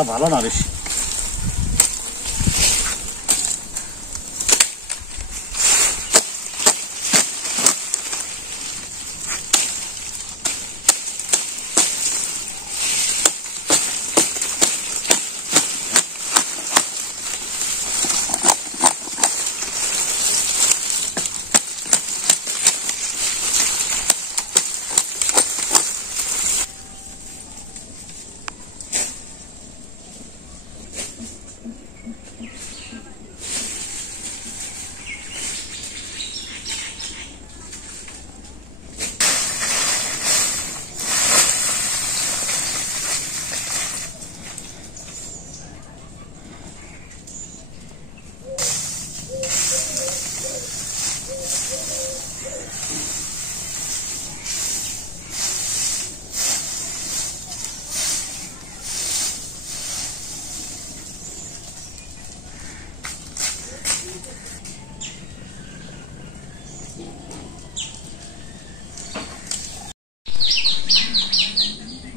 মাছটা ভালো না বেশি।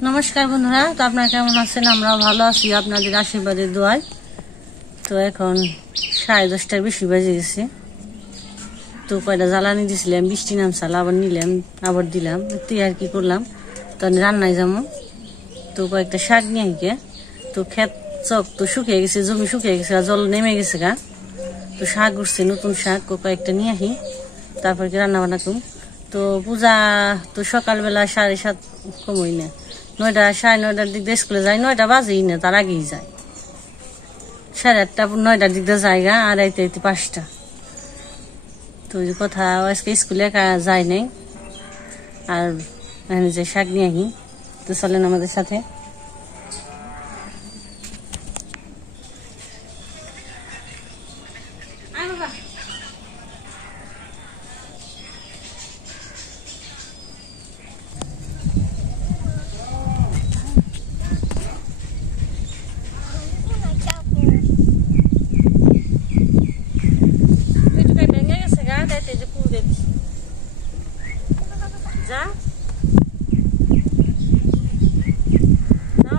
নমস্কার বন্ধুরা, তো আপনারা কেমন আছেন? আমরাও ভালো আছি আপনাদের আশীর্বাদের দোয়ায়। তো এখন 10:30 বেশি বাজে গেছে। তো কয়টা জ্বালানি দিয়েছিলাম, বৃষ্টি নামছাল, আবার নিলাম, আবার দিলাম, তুই আর কি করলাম। তো রান্নায় যাবো। তো কয়েকটা শাক নিয়ে আইকে, তো ক্ষেত চক তো শুকিয়ে গেছে, জমি শুকিয়ে গেছে, জল নেমে গেছে গা। তো শাক উঠছে, নতুন শাক কয়েকটা নিয়ে আহি, তারপর কি রান্না বান্না করুন। তো পূজা তো সকালবেলা 7:30 কমই না, 9টা 9:30 দিক দিয়ে স্কুলে যায়, 9টা বাজেই না, তার আগেই যায়। 8:30 9টার দিক দিয়ে জায়গা, আর আইতে 5টা। তো ওই কথা, আজকে স্কুলে যায় নাই, আর এখানে যে শাক নিয়ে আহি। তো চলেন আমাদের সাথে।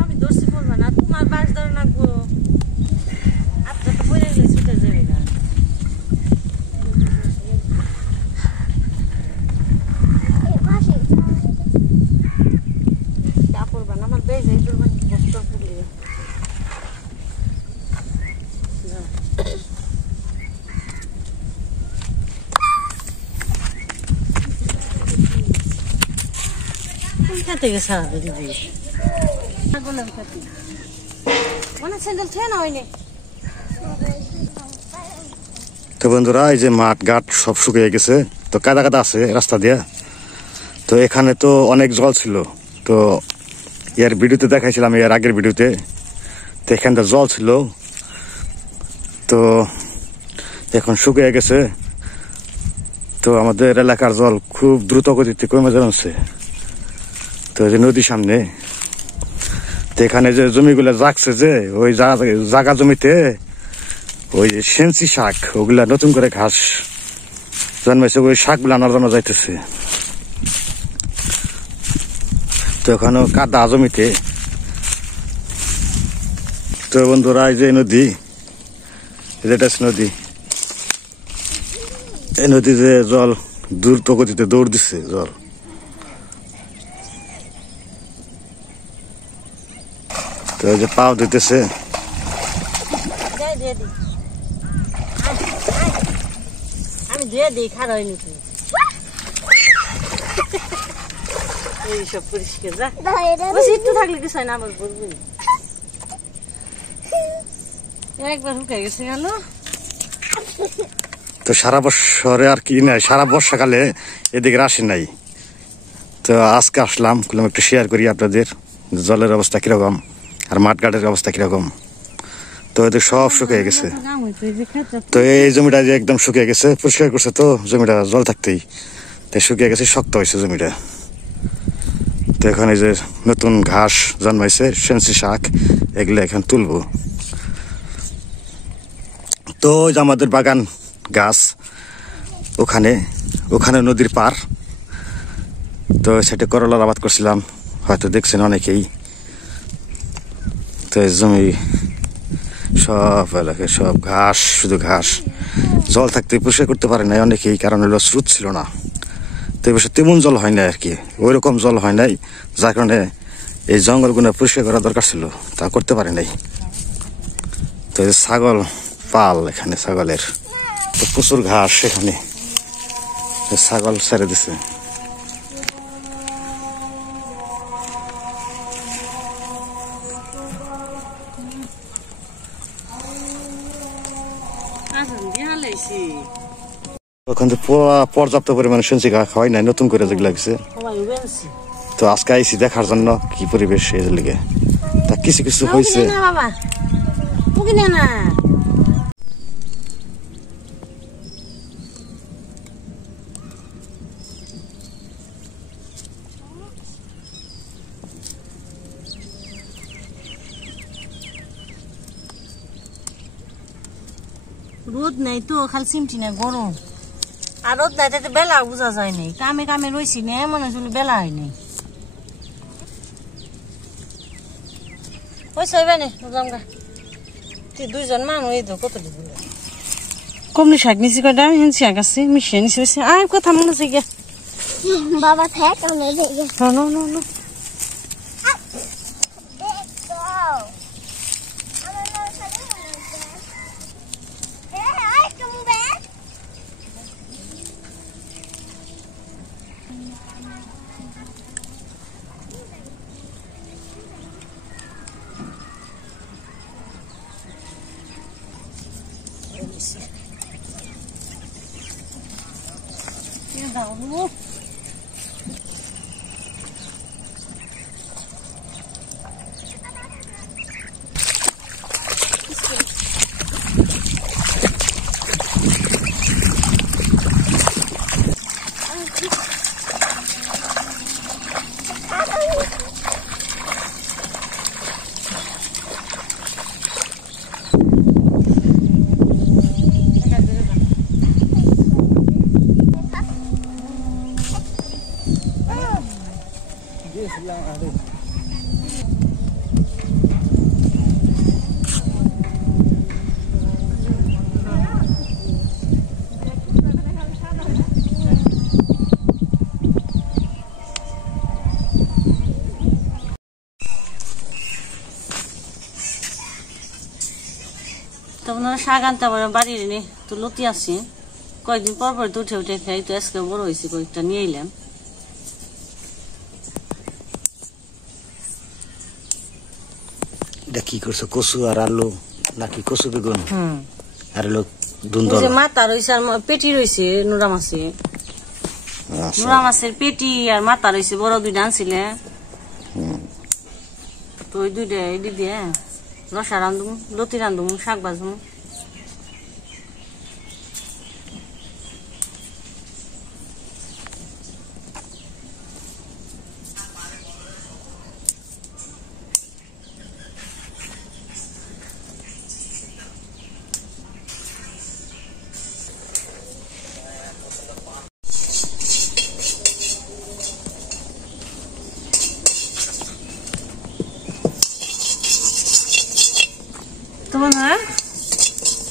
আমি দর্শি পড়বা না, তোমার বাস ধরে নাকবো, আপনার তো পড়ে গেলে ছুটে যাবে না। পড়বা না, আমার বেজে পড়বা, বস্ত্র পড়লে খেতে গেছে দিদি। তো বন্ধুরা, এই যে মাঠ ঘাট সব শুকিয়ে গেছে, তো কাদা কাদা আছে রাস্তা দিয়ে। তো এখানে তো অনেক জল ছিল, তো এর ভিডিওতে দেখাইছিলাম, এর আগের ভিডিওতে। তো এখানটা জল ছিল, তো এখন শুকিয়ে গেছে। তো আমাদের এলাকার জল খুব দ্রুত গতিতে কমে যাচ্ছে। তো যে নদীর সামনে, তো এখানে যে জমিগুলা জাগছে, যে ওই জাগা জমিতে ওই সেন্সি শাক, ওগুলা নতুন করে ঘাস জন্মাইছে, ওই শাকগুলা আনার জন্য যাইতেছে। তো এখানে কাদা জমিতে। তো বন্ধুরা, এই যে নদী, এটা নদী, এই নদীতে জল দ্রুত গতিতে দৌড় দিচ্ছে জল। তো এই যে পাও দিতেছে। আমি দিয়ে দিই, খারাপ হয়নি এইসব পরিষ্কার যা, একটু থাকলে কিছু হয় না, আমার বলবি একবার হুকে গেছে গেল। তো সারা বছরে আর কি নাই, সারা বর্ষাকালে এদিকে আসে নাই। তো আজকে আসলাম, একটু শেয়ার করি আপনাদের জলের অবস্থা কিরকম আর মাঠঘাটের অবস্থা কিরকম। তো এদের সব শুকিয়ে গেছে। তো এই জমিটা যে একদম শুকিয়ে গেছে, পরিষ্কার করছে তো জমিটা জল থাকতেই, তাই শুকিয়ে গেছে, শক্ত হয়েছে জমিটা। তো এখানে যে নতুন ঘাস জন্মাইছে, সেন্সি শাক, এগুলো এখন তুলবো। তো যে আমাদের বাগান গাছ, ওখানে ওখানে নদীর পার। তো সেটা করলার আবাদ করছিলাম, হয়তো দেখছেন অনেকেই। তো এই জমি সব এলাকায় সব ঘাস, শুধু ঘাস। জল থাকতে পরিষ্কার করতে পারে নাই অনেকেই, কারণ হলো স্রোত ছিল না। তো এই বছর তেমন জল হয় নাই আর কি, ওই রকম জল হয় নাই, যার কারণে এই জঙ্গলগুলো পরিষ্কার করা দরকার ছিল, তা করতে পারে নাই। তো এই ছাগল পাল এখানে, ছাগলের তো প্রচুর ঘাস, এখানে ছাগল ছেড়ে দিছে। ওখান থেকে পর্যাপ্ত পরিমাণে শুনছি ঘা খাওয়াই নাই, নতুন করে যেগুলো লাগছে। তো আজকে আইসি দেখার জন্য কি পরিবেশ এই লিগে, তা কিছু কিছু হয়েছে। রোদ নাই তো, খালি চিমটি না গরম। আর রোদ নাই তাতে বেলা বোঝা যায় নাই, কামে কামে রয়েছি না, মনে হচ্ছিল বেলা হয় নাই। ওই সইবে নে জামগা, তুই দুইজন মানুষ এই তো কত দিব। কমলি শাক নিছি কয়টা, হেন শাক আছে, মিশিয়ে নিছি হয়েছে। আর কথা মনে হচ্ছে গিয়া বাবা থাক তখন শাক আনতে পারে বাড়ির এনে তো লতি আসি, কয়েকদিন পর পর তো উঠে উঠে খাই। তো আজকে বড় হয়েছে, কয়েকটা নিয়ে এলাম। এটা কি করছো, কচু আর আলু নাকি কচু বেগুন? আর হলো দুন্দল, মাথা রয়েছে আর পেটি রয়েছে নোরা মাছে, নোরা মাছের পেটি আর মাথা রয়েছে, বড় দুইটা আনছিলে। তো ওই দুইটা এটি দিয়ে রসা রান্ধুম, লতি রান্ধুম, শাক ভাজুম।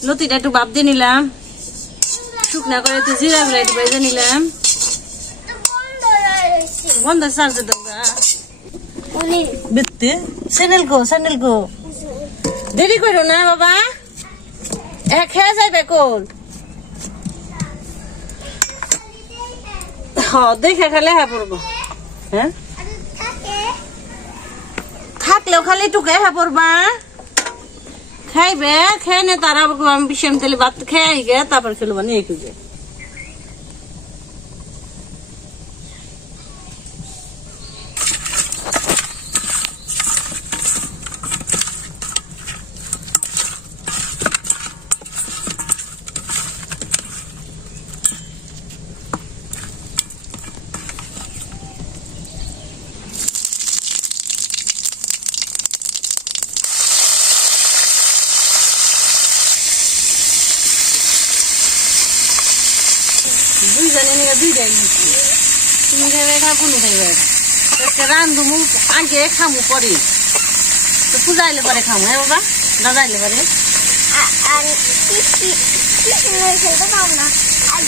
লতিটা একটু ভাপ দিয়ে নিলাম, শুকনা করে একটু জিরা গুলা একটু ভেজে নিলাম। বন্ধ চার্জে দেবো বেতে স্যান্ডেল গো দেরি করো না বাবা, খেয়ে যাইবে কোন। দেখে খালে হ্যাঁ পড়বো, হ্যাঁ থাকলেও খালি টুকে হ্যাঁ পড়বা। খাইবে খেয়ে নে, তারা বিষম তেলে ভাত খেয়ে গে, তারপর খেলবা নিয়ে খুঁজে। দুইজনে নিয়ে দুইটাই দিচ্ছি, তুমি খাইবে খা, কোনো খাইবে। রান্ধুমু আগে খামু পরে, তো পূজা আইলে পরে খাবো, হ্যাঁ বাবা? দাদা আইলে পরে আর কি সুন্দর খেলতে পাও না আজ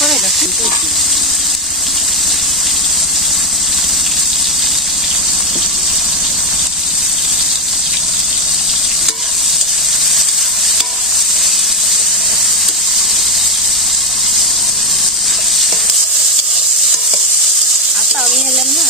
করে গেছি। আটা নিয়ে এলাম না,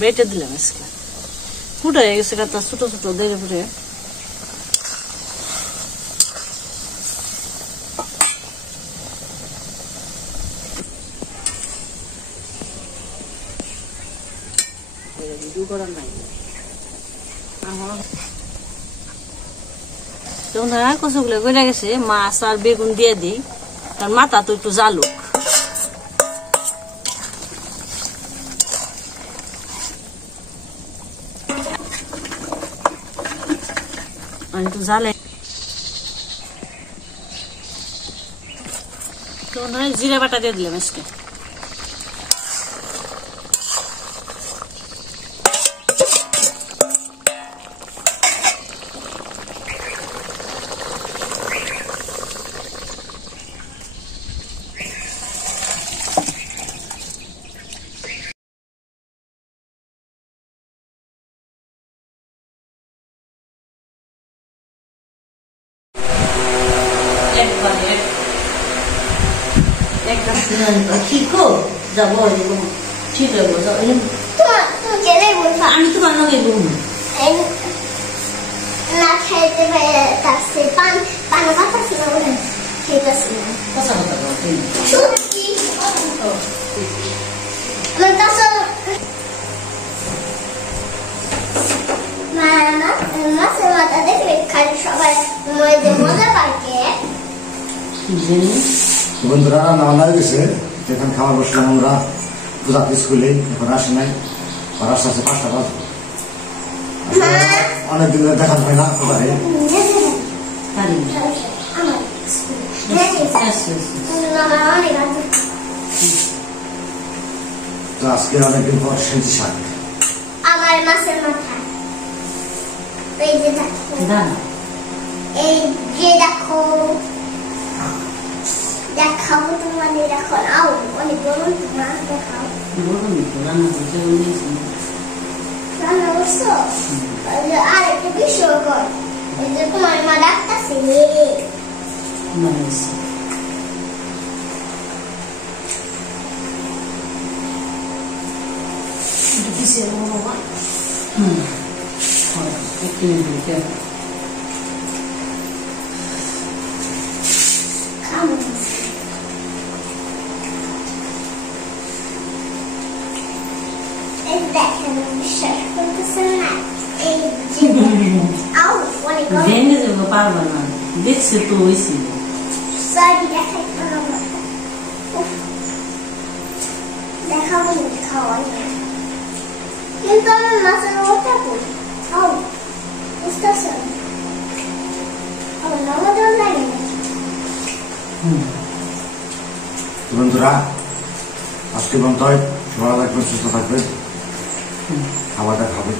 বেটে দিলাম আজকে। ফুটে হয়ে গেছে, ছোট ছোট দেড়ে ফুটে। কচুগুলো গড়ে গেছে, মাছ আর বেগুন দিয়ে দিই, তার মাথা তো একটু জালুক। একটু জালে তো জিরা বাটা দিয়ে দিলাম আজকে। ঠিকো যাবো, ঠিক হবো, আমি তোমার লগে না খাইতে পান পান কথা ছিল ঠিক আছে কথা কথা সত্যি আমার কাছে মাছের মাথা দেখলে খালি সবাই মজা পাকে। বন্ধুরা রান্না হয়ে গেছে, এখন খাবার বসলাম আমরা পূজাতে স্কুলে, এখন আসে নাই, আসতে আসতে 5টা বাজবে। অনেকদিন ধরে দেখা হয় না কোথায়। তো আজকে অনেকদিন পর সেঞ্চি শাক আমার মাছের মাথা, এই যে দেখো, এই যে দেখো দেখাবো তোমাদের এখন। আও অনেক বলুন না, দেখাও রান্না করছো। আর একটা বিষয় কর, ওই যে তোমার মা ডাকতেছে দেখেন বিশ্বাস করতেছেন না, এই যে আও অনেক ভেঙে যাবো, পারবো না, দেখছে তো হয়েছিল। সরি দেখাই দেখাবো খাওয়া, কিন্তু আমি মাছের ওটা করি খাও বুঝতেছেন, আমার নগদ লাগে না। বন্ধুরা আজকে পর্যন্ত ভালো থাকবেন, সুস্থ থাকবেন, খাবারটা খাবেন।